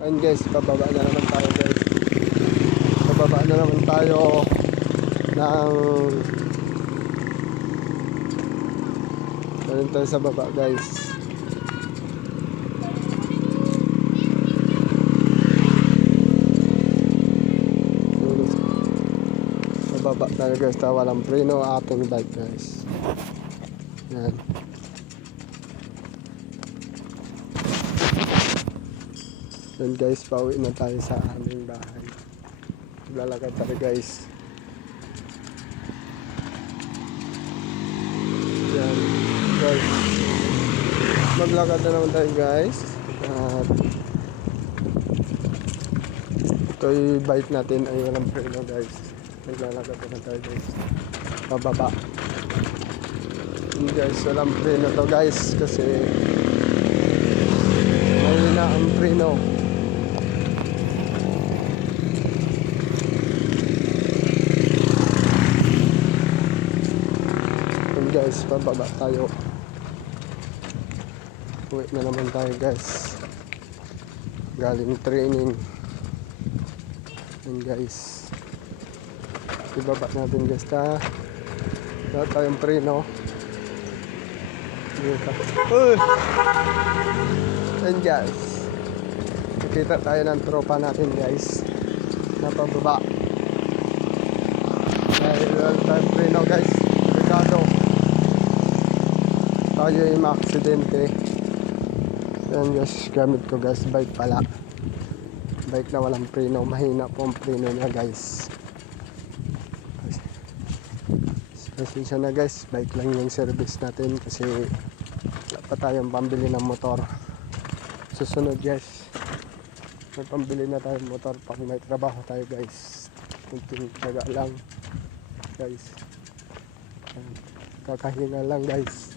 Ayun guys, pababa na naman tayo guys. Pababa na naman tayo ng ayun tayo sa baba guys. Pababa tayo guys, walang preno ating bike guys. Yan. Yan guys, pauwi na tayo sa aming bahay. Lalakad tayo guys. Yan guys, maglakad na naman tayo guys. At ito yung bike natin ay walang preno guys. Naglalakad na tayo guys pababa. Yan guys, walang preno to guys kasi mahina ang preno. Guys, pababa tayo. Uwi na naman tayo guys, galing training. And guys, ibaba natin guys wala tayong preno. And guys, nakita tayo ng tropa natin guys na pababa dahil wala tayong preno guys. Delikado tayo yung ma-aksidente. Yan guys, gamit ko guys, bike pala. Bike na walang preno, mahina po ang preno niya guys. Pasensya na guys, bike lang yung service natin kasi wala pa tayong pambili ng motor. Susunod guys, may pambili na tayong motor pag may trabaho tayo guys. Kunting tiyaga lang guys. Kakahinga lang guys.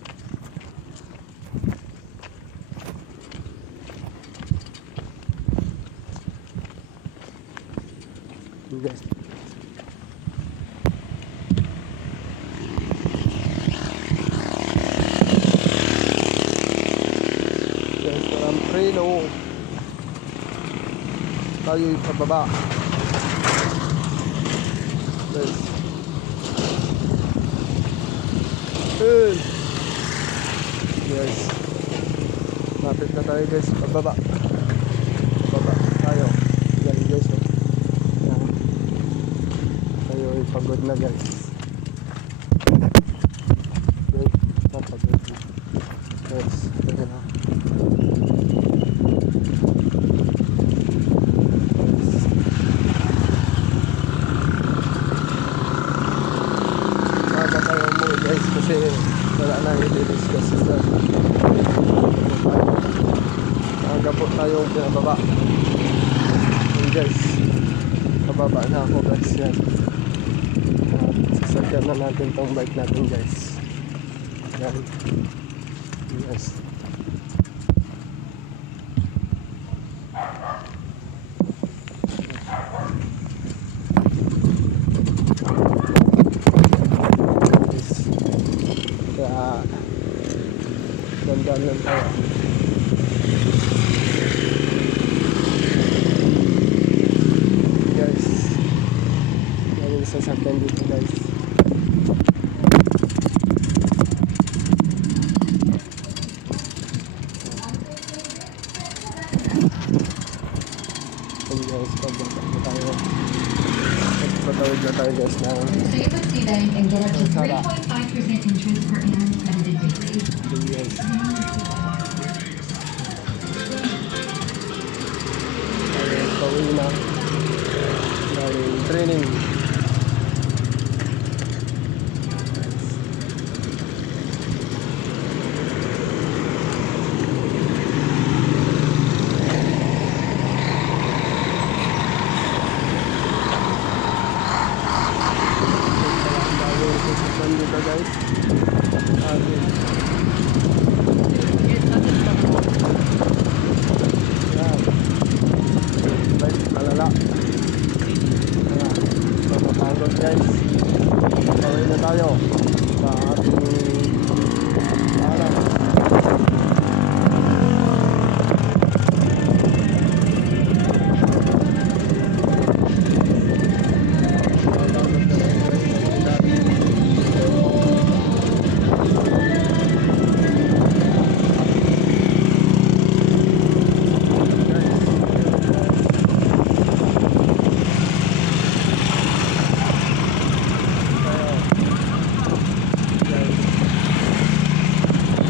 Guys, walang preno, tayo pababa guys. Guys, mapit na tayo guys, pababa tayo. Yan guys, tayo ay pagod na guys. Guys, napagod na guys. Ayan na. Maga tayo umuwi guys kasi wala na i-discuss sa maga po tayong pinababa. Ayan guys, pababa na ako guys. Yan, sasakyan na natin tong bike natin guys. Yan. Yes. Kaya dandan lang tayo. Guys, yung sasakyan dito guys. Guys, pagdating na tayo. Patawid na tayo guys na So you would see that and get up to 3.5% interest per annum credited daily. yes. Ayun, pauwi na dahil training. Dito guys, bike malala. Mapagod guys, pauwi na tayo.